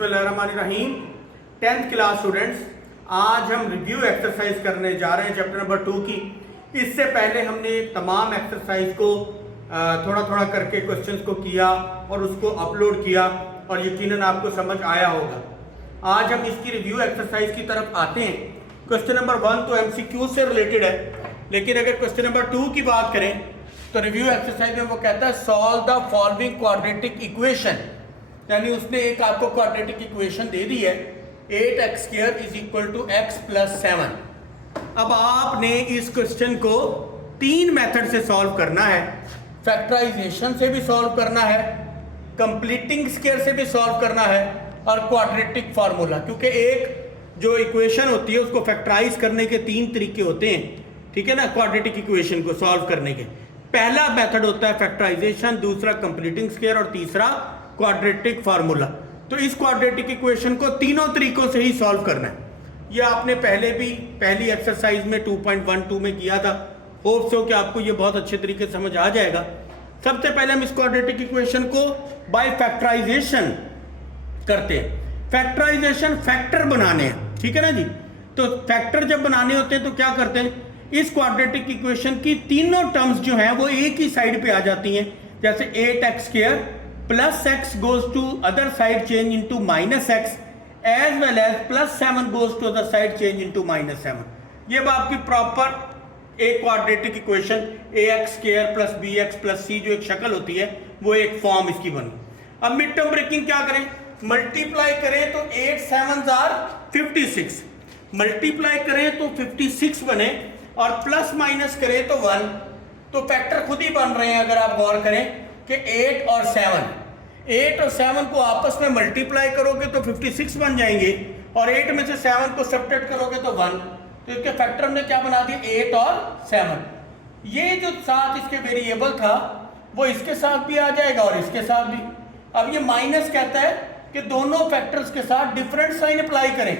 बिस्मिल्लाहिर्रहमानिर्रहीम। 10th class students, आज हम रिव्यू एक्सरसाइज करने जा रहे हैं चैप्टर नंबर 2 की। इससे पहले हमने तमाम एक्सरसाइज को थोड़ा थोड़ा करके क्वेश्चंस को किया और उसको अपलोड किया और यकीनन आपको समझ आया होगा। आज हम इसकी रिव्यू एक्सरसाइज की तरफ आते हैं। क्वेश्चन नंबर 1 तो MCQ से रिलेटेड है, लेकिन अगर क्वेश्चन नंबर 2 की बात करें तो रिव्यू एक्सरसाइज में वो कहता है solve the following quadratic equation, यानी उसने एक आपको क्वाड्रेटिक इक्वेशन दे दी है 8x² = x + 7। अब आपने इस क्वेश्चन को 3 मेथड से सॉल्व करना है। फैक्टराइजेशन से भी सॉल्व करना है, कंप्लीटिंग स्क्वायर से भी सॉल्व करना है और क्वाड्रेटिक फार्मूला, क्योंकि एक जो इक्वेशन होती है उसको फैक्टराइज करने के 3 तरीके होते हैं, ठीक है ना। क्वाड्रेटिक इक्वेशन को सॉल्व करने के पहला मेथड होता है फैक्टराइजेशन, दूसरा कंप्लीटिंग स्क्वायर और तीसरा क्वाड्रेटिक फार्मूला। तो इस क्वाड्रेटिक इक्वेशन को तीनों तरीकों से ही सॉल्व करना है। यह आपने पहले भी पहली एक्सरसाइज में 2.12 में किया था। होप सो कि आपको यह बहुत अच्छे तरीके से समझ आ जाएगा। सबसे पहले हम इस क्वाड्रेटिक इक्वेशन को बाय फैक्टराइजेशन करते हैं। फैक्टराइजेशन फैक्टर बनाने हैं, ठीक है ना जी। तो फैक्टर जब बनाने होते हैं तो क्या करते हैं, इस क्वाड्रेटिक इक्वेशन की तीनों टर्म्स जो हैं वो एक ही साइड पे आ जाती हैं। जैसे 8x² + x goes to other side change into -x as well as +7 goes to other side change into -7। ये आपकी प्रॉपर एक quadratic equation ax² + bx + c जो एक शक्ल होती है वो एक फॉर्म इसकी बनी। अब मिड टर्म ब्रेकिंग क्या करें, मल्टीप्लाई करें तो 8 7s are 56, मल्टीप्लाई करें तो 56 बने और प्लस माइनस करें तो 1। तो फैक्टर खुद ही बन रहे हैं। अगर आप गौर करें कि 8 और 7 को आपस में मल्टीप्लाई करोगे तो 56 बन जाएंगे और 8 में से 7 को सब्ट्रैक्ट करोगे तो 1। तो इसके फैक्टर हमने क्या बना दिया, 8 और 7। ये जो साथ इसके वेरिएबल था वो इसके साथ भी आ जाएगा और इसके साथ भी। अब ये माइनस कहता है कि दोनों फैक्टर्स के साथ डिफरेंट साइन अप्लाई करें,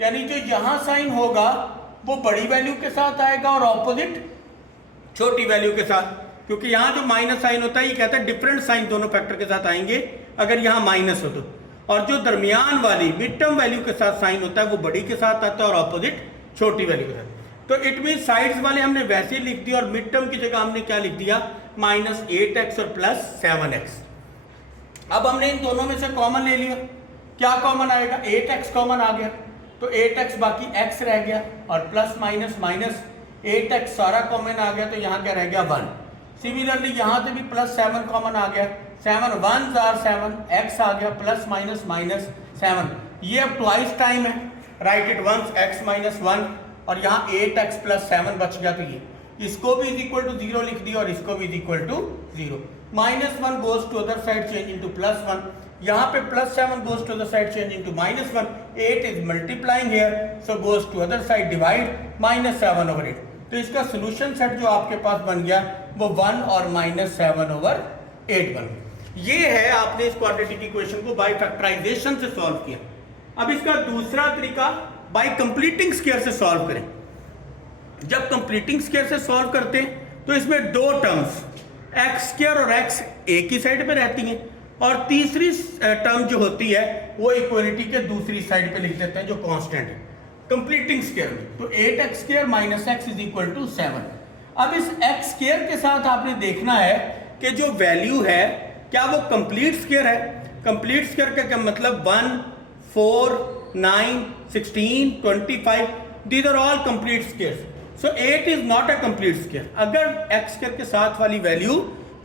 यानी जो यहां साइन होगा वो बड़ी वैल्यू के साथ आएगा और ऑपोजिट छोटी वैल्यू के साथ, क्योंकि यहां जो माइनस साइन होता है ये कहता है डिफरेंट साइन दोनों फैक्टर के साथ आएंगे अगर यहां माइनस हो तो। और जो दरमियान वाली मिड टर्म वैल्यू के साथ साइन होता है वो बड़ी के साथ आता है और ऑपोजिट छोटी वैल्यू के साथ। तो इट मीन साइड्स वाले हमने वैसे ही लिख दिया और मिड टर्म की जगह हमने क्या लिख दिया, -8x और +7x। अब हमने इन दोनों में से कॉमन ले लिया। क्या कॉमन आएगा, 8x कॉमन आ गया तो 8x बाकी x रह गया और प्लस माइनस माइनस 8x सारा कॉमन आ गया तो यहाँ क्या रह गया, 1। सिमिलरली यहाँ से भी +7 कॉमन आ गया, 7 1s are 7, x आ गया प्लस माइनस माइनस 7। ये अब ट्वाइस टाइम है, राइट इट वंस x - 1 और यहाँ 8x + 7 बच गया। तो ये इसको भी = 0 लिख दिया और इसको भी = 0। -1 goes to other side change into +1, यहाँ पे +7 goes to the side change into -1, 8 is multiplying here so goes to other side divide -7/8। तो इसका सोल्यूशन सेट जो आपके पास बन गया वो 1 और -7/8 बन गया। ये है आपने इस क्वाड्रेटिक इक्वेशन को बाय फैक्टराइजेशन से सॉल्व किया। अब इसका दूसरा तरीका बाय कंप्लीटिंग स्क्वायर से सॉल्व करें। जब कंप्लीटिंग स्क्वायर से सॉल्व करते हैं तो इसमें 2 टर्म्स x² और x एक ही साइड पे रहती हैं और तीसरी टर्म जो होती है वो इक्वलिटी के दूसरी साइड पे लिख देते हैं जो कांस्टेंट है कंप्लीटिंग स्क्वायर में। तो 8x² - x = 7। अब इस x² के साथ आपने देखना है कि जो वैल्यू है क्या वो कंप्लीट स्क्वायर है। कंप्लीट स्क्वायर का क्या मतलब, 1 4 9 16 25 these are all complete squares. So 8 is not a complete square. अगर x² के साथ वाली वैल्यू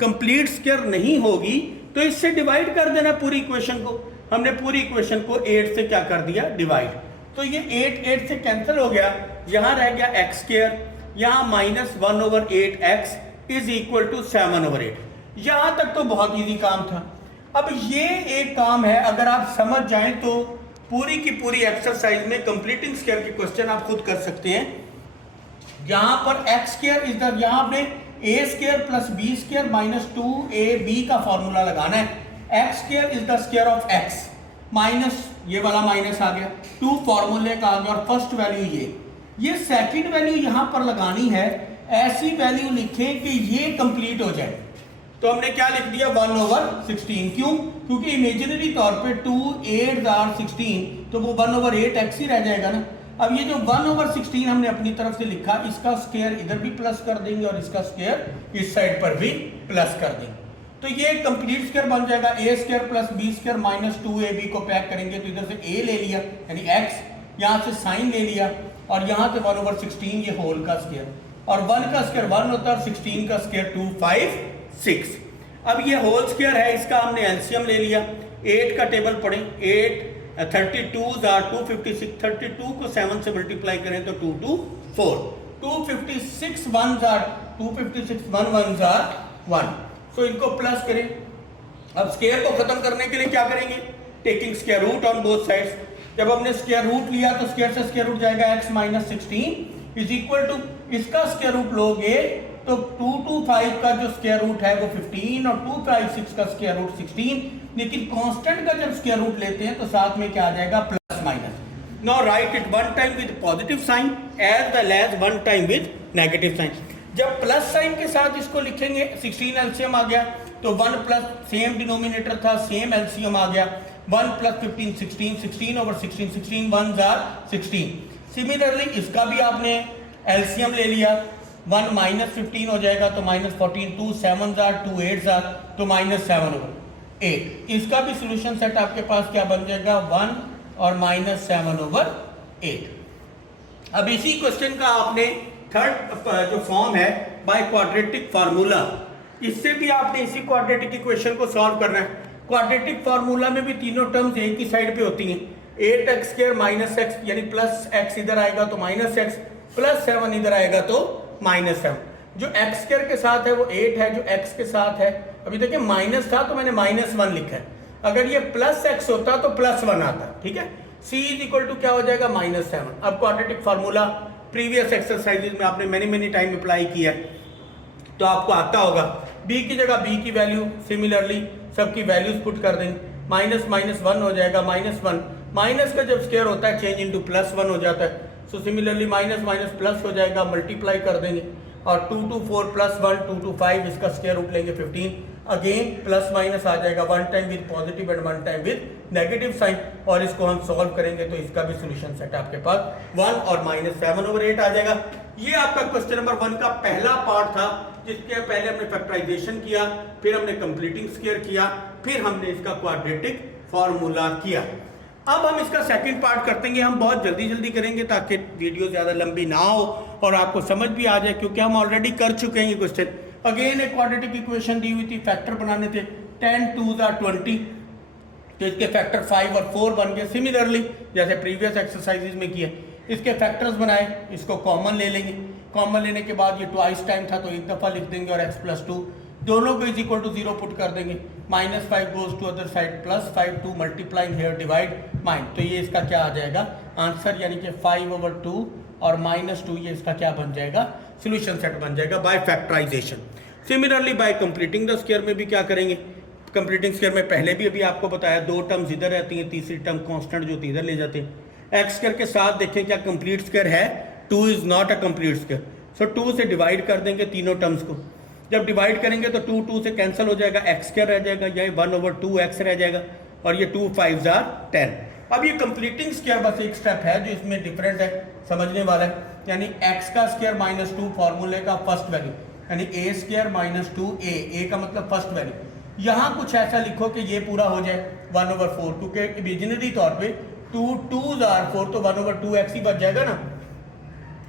कंप्लीट स्क्वायर नहीं होगी तो इससे डिवाइड कर देना पूरी इक्वेशन को। हमने पूरी इक्वेशन को 8 से क्या कर दिया, डिवाइड। तो ये 8 से कैंसिल हो गया, यहां रह गया x², यहां -1/8x = 7/8। यहां तक तो बहुत इजी काम था। अब ये एक काम है, अगर आप समझ जाएं तो पूरी की पूरी एक्सरसाइज में कंप्लीटिंग स्क्वायर के क्वेश्चन आप खुद कर सकते हैं। यहां पर x² यहां पे a² + b² - 2ab का फॉर्मूला लगाना है। x² = x माइनस ये वाला माइनस आ गया, 2 फॉर्मूले का आ गया और फर्स्ट वैल्यू ये सेकंड वैल्यू यहां पर लगानी है। ऐसी वैल्यू लिखें कि ये कंप्लीट हो जाए। तो हमने क्या लिख दिया 1/16। क्यों? क्योंकि इमेजिनरी तौर पे 2 8 are 16, तो वो 1/8 x ही रह जाएगा ना। अब ये जो 1/16 हमने अपनी तरफ से लिखा, इसका स्क्वायर इधर भी प्लस कर देंगे और इसका स्क्वायर इस साइड पर भी प्लस कर देंगे, तो ये कंप्लीट स्क्वायर बन जाएगा a² + b² माइनस 2ab को पैक करेंगे तो इधर से a ले लिया यानी x, यहाँ से साइन ले लिया और यहाँ से 1/16 ये होल का स्क्वायर, और 1 का स्क्वायर 1 होता है, 16 का स्क्वायर 256। अब ये होल स्क्वायर है, इसका हमने एलसीएम ले लिया। 8 का टेबल पढ़ें, 8 32 are 256, 32 को 7 से मल्टीप्लाई करें तो 2 2 4, 256 1s are 256 1s are 1, सो इनको प्लस करें। अब स्क्वायर को खत्म करने के लिए क्या करेंगे, taking square root on both sides. जब हमने स्क्वायर रूट लिया तो स्क्वायर से स्क्वायर रूट जाएगा x - 16 इज इक्वल टू, इसका स्क्वायर रूट लोगे तो 225 का जो स्क्वायर रूट है वो 15 और 256 का स्क्वायर रूट 16, लेकिन कांस्टेंट का जब स्क्वायर रूट लेते हैं तो साथ में क्या आ जाएगा plus minus. Now write it one time with positive sign as well as one time with negative sign. जब प्लस साइन के साथ इसको लिखेंगे, 16 एलसीएम आ गया तो 1 प्लस सेम डिनोमिनेटर था, सेम एलसीएम आ गया, 1 + 15 16, 16/16, 16 1s are 16। सिमिलरली इसका भी आपने एलसीएम ले लिया, 1 - 15 हो जाएगा तो -14, 2 7s are 2 8s are तो -7/8। इसका भी सोल्यूशन सेट आपके पास क्या बन जाएगा 1 और -7/8। अब इसी क्वेश्चन का आपने थर्ड जो फॉर्म है बाय क्वाड्रेटिक फार्मूला, इससे भी आपने इसी क्वाड्रेटिक इक्वेशन को सॉल्व करना है। क्वाड्रेटिक फार्मूला में भी तीनों टर्म्स एक ही साइड पे होती हैं, 8x² - x यानी प्लस x इधर आएगा तो -x, प्लस 7 इधर आएगा तो -7। जो x² के साथ है वो 8 है, जो x के साथ है, अभी देखिए माइनस था तो मैंने -1 लिखा है, अगर ये प्लस x होता तो +1 आता, ठीक है। c = क्या हो जाएगा -7। अब क्वाड्रेटिक फार्मूला प्रीवियस एक्सरसाइजेज में आपने मैनी टाइम अप्लाई किया तो आपको आता होगा। b की जगह b की वैल्यू सिमिलरली सबकी वैल्यूज पुट कर देंगे, -1 हो जाएगा -1, माइनस का जब स्क्वायर होता है चेंज इनटू +1 हो जाता है, सो सिमिलरली माइनस प्लस हो जाएगा, मल्टीप्लाई कर देंगे और 2 2 4 + 1 2 2 5, इसका स्क्वायर रूट लेंगे 15, अगेन प्लस माइनस आ जाएगा, 1 time with positive and 1 time with negative sign, और इसको हम सॉल्व करेंगे तो इसका भी सोल्यूशन सेट आपके पास 1 और -7/8 आ जाएगा। ये आपका क्वेश्चन नंबर 1 का पहला पार्ट था, जिसके पहले हमने फैक्टराइजेशन किया, फिर हमने कंप्लीटिंग स्क्वायर किया, फिर हमने इसका क्वाड्रेटिक फॉर्मूला किया। अब हम इसका सेकंड पार्ट करते हैं, हम बहुत जल्दी करेंगे ताकि वीडियो ज़्यादा लंबी ना हो और आपको समझ भी आ जाए, क्योंकि हम ऑलरेडी कर चुके हैं ये क्वेश्चन। अगेन एक क्वाड्रेटिक इक्वेशन दी हुई थी, फैक्टर बनाने थे, 10 2s are 20, तो इसके फैक्टर 5 और 4 बन गए। सिमिलरली जैसे प्रीवियस एक्सरसाइजेज में किया, इसके फैक्टर्स बनाए, इसको कॉमन ले लेंगे, कॉमन लेने के बाद ये ट्वाइस टाइम था तो एक दफ़ा लिख देंगे और x + 2 दोनों को = 0 पुट कर देंगे, -5 goes to other side, +5 2 multiplying here divide mine, तो ये इसका क्या आ जाएगा आंसर, यानी कि 5/2 और -2, ये इसका क्या बन जाएगा सोल्यूशन सेट बन जाएगा by factorisation. Similarly by completing the square में भी क्या करेंगे, कंप्लीटिंग स्क्वायर में पहले भी अभी आपको बताया 2 टर्म्स इधर रहती हैं, तीसरी टर्म कांस्टेंट जो इधर ले जाते हैं। एक्स स्क्वायर के साथ देखें क्या कंप्लीट स्क्वायर है, 2 is not a complete square, so 2 से डिवाइड कर देंगे तीनों टर्म्स को, जब डिवाइड करेंगे तो 2 से कैंसिल हो जाएगा, एक्स स्क्वायर रह जाएगा, यही 1/2x रह जाएगा और ये 2 5s are 10। अब ये कंप्लीटिंग स्क्वायर बस एक स्टेप है जो इसमें डिफरेंट है, समझने वाला है, यानी x का स्क्वायर -2 फॉर्मूले का फर्स्ट वैल्यू, यानी a² - 2a, a का मतलब फर्स्ट वैल्यू, यहाँ कुछ ऐसा लिखो कि ये पूरा हो जाए 1/4, क्योंकि इमेजिनरी तौर पे 2 2s are 4 तो 1/2x ही बच जाएगा ना।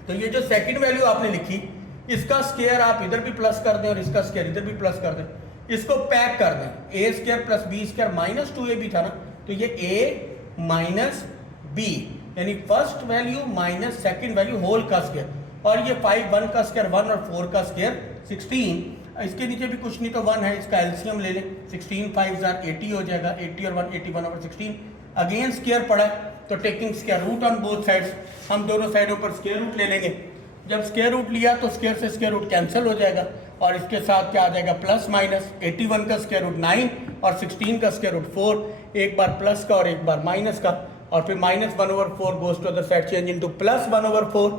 तो ये जो सेकंड वैल्यू आपने लिखी, इसका स्क्वायर आप इधर भी प्लस कर दें और इसका स्क्वायर इधर भी प्लस कर दें, इसको पैक कर दें, a² + b² -2ab था ना, तो ये a - b यानी first value minus second value whole का स्क्वायर, और ये 5 1 का स्क्वायर 1 और 4 का स्क्वायर 16, इसके नीचे भी कुछ नहीं तो 1 है, इसका एलसीएम ले लें, 16 5s are 80 हो जाएगा, 80 और 1 81/16, अगेन स्क्वायर पड़ा है तो taking square root on both sides, हम दोनों साइडों पर स्क्वायर रूट ले लेंगे, जब स्क्वायर रूट लिया तो स्क्वायर से स्क्वायर रूट कैंसिल हो जाएगा और इसके साथ क्या आ जाएगा प्लस माइनस, 81 का स्क्वायर रूट 9 और 16 का स्क्वायर रूट 4, एक बार प्लस का और एक बार माइनस का, और फिर -1/4 goes to other side change into +1/4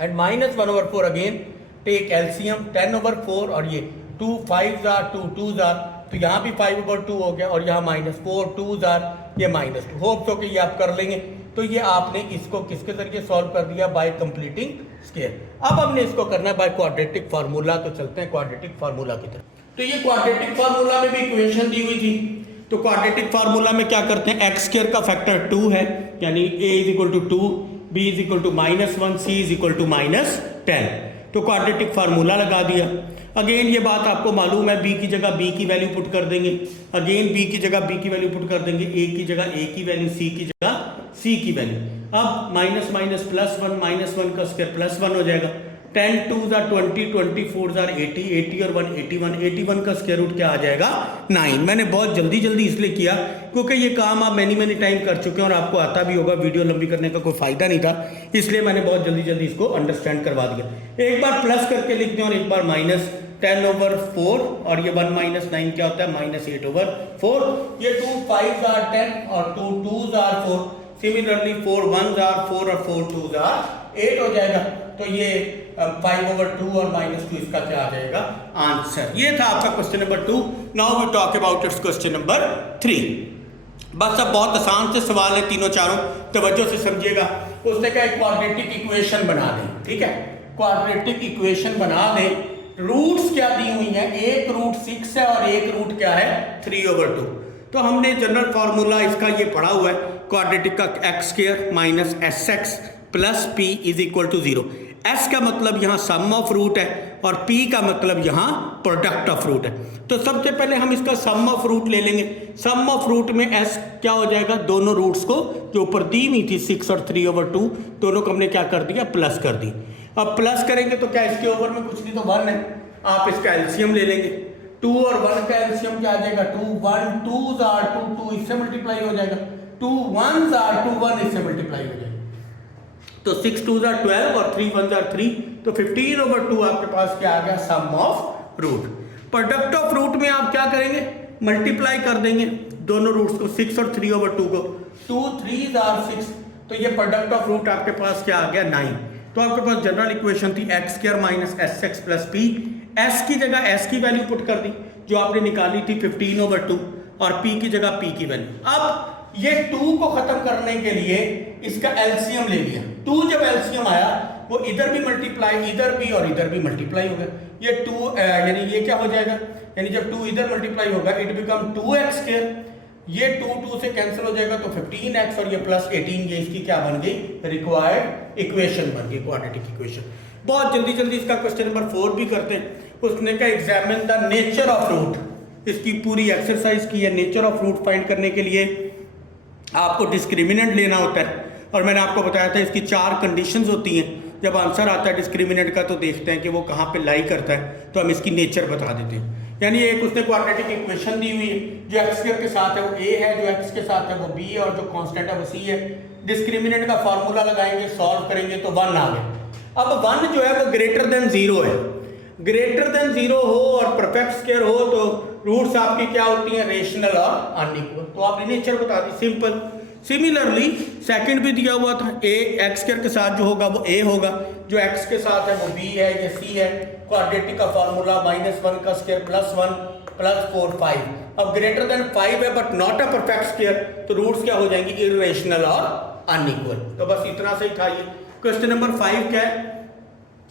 and -1/4 again take LCM 10/4 और ये 2 5 2 2 तो यहाँ भी 5/2 हो गया और यहाँ -4 2 ये -2। होप सो कि ये आप कर लेंगे। तो ये आपने इसको किसके जरिए सॉल्व कर दिया? Bye completing square. अब हमने इसको करना है बाय क्वाड्रेटिक फार्मूला। तो चलते हैं क्वाड्रेटिक फार्मूला की तरफ। तो ये क्वाड्रेटिक फार्मूला में भी इक्वेशन दी हुई थी। तो क्वाड्रेटिक फार्मूला में क्या करते हैं? एक्स स्क्वायर का फैक्टर 2 है, यानी a = 2, b = -1, c = -10। तो क्वाड्रेटिक फार्मूला लगा दिया। अगेन ये बात आपको मालूम है, b की जगह b की वैल्यू पुट कर देंगे, अगेन b की जगह b की वैल्यू पुट कर देंगे, a की जगह a की वैल्यू, c की जगह c की वैल्यू। अब माइनस माइनस प्लस वन, -1 का स्क्वायर +1 हो जाएगा। 10 2 20, 24 80, 80 और 1 81, 81 का स्क्वायर रूट क्या आ जाएगा? 9। मैंने बहुत जल्दी इसलिए किया क्योंकि ये काम आप मैनी टाइम कर चुके हैं और आपको आता भी होगा, वीडियो लंबी करने का कोई फायदा नहीं था, इसलिए मैंने बहुत जल्दी इसको अंडरस्टैंड करवा दिया। एक बार प्लस करके लिखते हैं और एक बार माइनस। 10/4 और ये 1 - 9 क्या होता है? -8/4। ये 2 5 10 और 2 2 4। सिमिलरली 4 1 4 और 4 2 8 हो जाएगा। तो ये 5/2 और -2 इसका क्या आ जाएगा? आंसर। ये था आपका question number 2। Now we talk about it's question number 3। बस अब बहुत आसान से सवाल है, तीनों चारों तवज्जो से समझिएगा। उसने कहा क्वाड्रेटिक इक्वेशन बना दें, ठीक है? क्वाड्रेटिक इक्वेशन बना दें। रूट्स क्या दी हुई हैं? एक रूट 6 है और एक रूट क्या है? 3/2। तो हमने जनरल फार्मूला इसका ये पढ़ा हुआ है, क्वाड्रेटिक का x² - sx + p = 0। s का मतलब यहाँ सम ऑफ रूट है और p का मतलब यहाँ प्रोडक्ट ऑफ रूट है। तो सबसे पहले हम इसका सम ऑफ रूट ले लेंगे। सम ऑफ रूट में s क्या हो जाएगा? दोनों रूट्स को जो ऊपर दी हुई थी 6 और 3/2, दोनों को हमने क्या कर दिया? प्लस कर दी। अब प्लस करेंगे तो क्या इसके ओवर में कुछ नहीं तो 1 है। आप इसका एलसीएम ले लेंगे। 2 और 1 का एलसीएम क्या आ जाएगा? 2 1 2 2 2 इससे मल्टीप्लाई हो जाएगा। 2 1 2 1 इससे मल्टीप्लाई हो जाएगा। तो 6 2 12 और 3 1 3, तो 15/2 आपके पास क्या आ गया? Sum of root. Product of root में आप क्या करेंगे? मल्टीप्लाई कर देंगे दोनों रूट्स को, 6 और 3/2 को। 2 3 6, तो ये प्रोडक्ट ऑफ रूट आपके पास क्या आ गया? 9। तो आपके पास जनरल इक्वेशन थी x² - sx + p। s की जगह s की वैल्यू पुट कर दी जो आपने निकाली थी 15/2 और p की जगह p की वैल्यू। अब ये 2 को खत्म करने के लिए इसका एलसीएम ले लिया। 2 जब एलसीएम आया वो इधर भी मल्टीप्लाई, इधर भी और इधर भी मल्टीप्लाई हो गया। ये 2 यानी ये क्या हो जाएगा? यानी जब 2 इधर मल्टीप्लाई होगा इट बिकम 2x²। ये 2 2 से कैंसिल हो जाएगा तो 15x और ये +18, ये इसकी क्या बन गई? रिक्वायर्ड इक्वेशन बन गई, क्वाड्रेटिक इक्वेशन। बहुत जल्दी इसका क्वेश्चन नंबर 4 भी करते हैं। उसने कहा examine the nature of root. इसकी पूरी एक्सरसाइज की है। नेचर ऑफ रूट फाइंड करने के लिए आपको डिस्क्रिमिनेंट लेना होता है और मैंने आपको बताया था इसकी 4 कंडीशंस होती हैं। जब आंसर आता है डिस्क्रिमिनेंट का तो देखते हैं कि वो कहाँ पे लाई करता है, तो हम इसकी नेचर बता देते हैं। यानी एक उसने क्वाड्रेटिक इक्वेशन दी हुई है, जो x² के साथ है वो a है, जो x के साथ है वो b है और जो कांस्टेंट है वो c है। डिस्क्रिमिनेंट का फार्मूला लगाएंगे, सॉल्व करेंगे तो 1 आ गया। अब 1 जो है वो ग्रेटर देन 0 है। ग्रेटर देन 0 हो और परफेक्ट स्क्वायर हो तो रूट्स आपकी क्या होती हैं? रेशनल और अनइक्वल। तो आपने नेचर बता दी, सिंपल। सिमिलरली सेकंड भी दिया हुआ था, a x² के साथ जो होगा वो a होगा, जो x के साथ है वो b है, ये c है। क्वाड्रेटिक का फार्मूला -1 का स्क्वायर +1 +4 5। अब ग्रेटर देन 5 है but not a perfect square, तो रूट्स क्या हो जाएंगे? इर्रेशनल और अनइक्वल। तो बस इतना से ही था ये। क्वेश्चन नंबर 5 क्या है?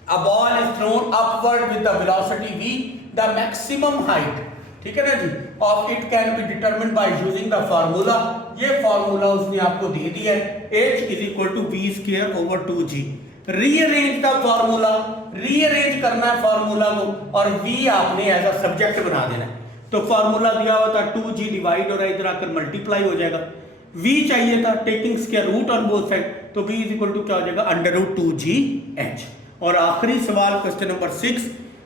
A ball is thrown upward with the velocity v, the maximum height, ठीक है ना जी, of it can be determined by using the formula. ये फार्मूला उसने आपको दे दिया है, h = v² / 2g। Rearrange the formula, rearrange करना है फार्मूला को और v आपने एज अ सब्जेक्ट बना देना है। तो फार्मूला दिया हुआ था 2g डिवाइड और इधर आकर मल्टीप्लाई हो जाएगा। v चाहिए था taking square root on both side, तो v = क्या हो जाएगा? √2gh। और आखिरी सवाल क्वेश्चन नंबर 6,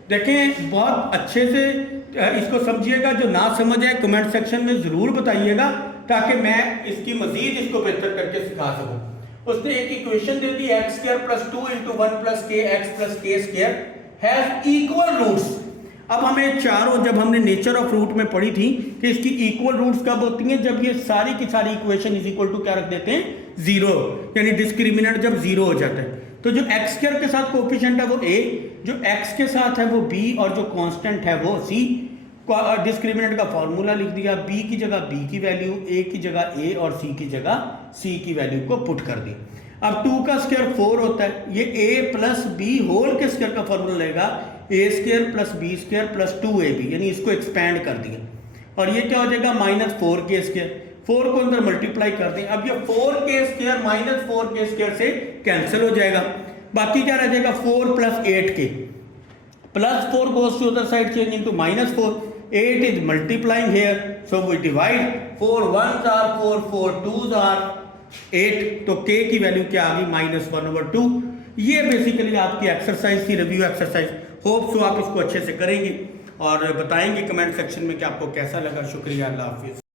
देखें बहुत अच्छे से इसको समझिएगा। जो ना समझ आए कमेंट सेक्शन में जरूर बताइएगा ताकि मैं इसकी मजीद इसको बेहतर करके सिखा सकूं। उसने एक इक्वेशन दे दी x² + 2 × 1 + kx + k² has equal roots. अब हमें चारों, जब हमने नेचर ऑफ रूट में पढ़ी थी कि इसकी इक्वल रूट्स कब होती हैं? जब ये सारी की सारी इक्वेशन इज इक्वल टू क्या रख देते हैं? 0, यानी डिस्क्रिमिनेंट जब 0 हो जाता है। तो जो एक्स स्क्वायर के साथ कोफिशिएंट है वो a, जो x के साथ है वो b, और जो कांस्टेंट है वो c। डिस्क्रिमिनेंट का फॉर्मूला लिख दिया, b की जगह b की वैल्यू, a की जगह a और c की जगह c की वैल्यू को पुट कर दी। अब 2 का स्क्वायर 4 होता है, ये a प्लस बी होल के स्क्वायर का फॉर्मूला लेगा, a square plus B square plus 2ab, यानी इसको एक्सपैंड कर दिया, और ये क्या हो जाएगा -4k स्क्वायर। 4 को अंदर मल्टीप्लाई कर दें, अब ये 4k स्क्वायर -4k स्क्वायर से कैंसिल हो जाएगा, बाकी क्या रह जाएगा 4 plus 8k, plus 4 goes to other side change into -4, 8 is multiplying here, so we divide, 4 1s are 4, 4 2s are 8, तो k की वैल्यू क्या आ गई -1/2। ये बेसिकली आपकी एक्सरसाइज थी, रिव्यू एक्सरसाइज। होप सो आप इसको अच्छे से करेंगे और बताएंगे कमेंट सेक्शन में कि आपको कैसा लगा। शुक्रिया, अल्लाह हाफिज़।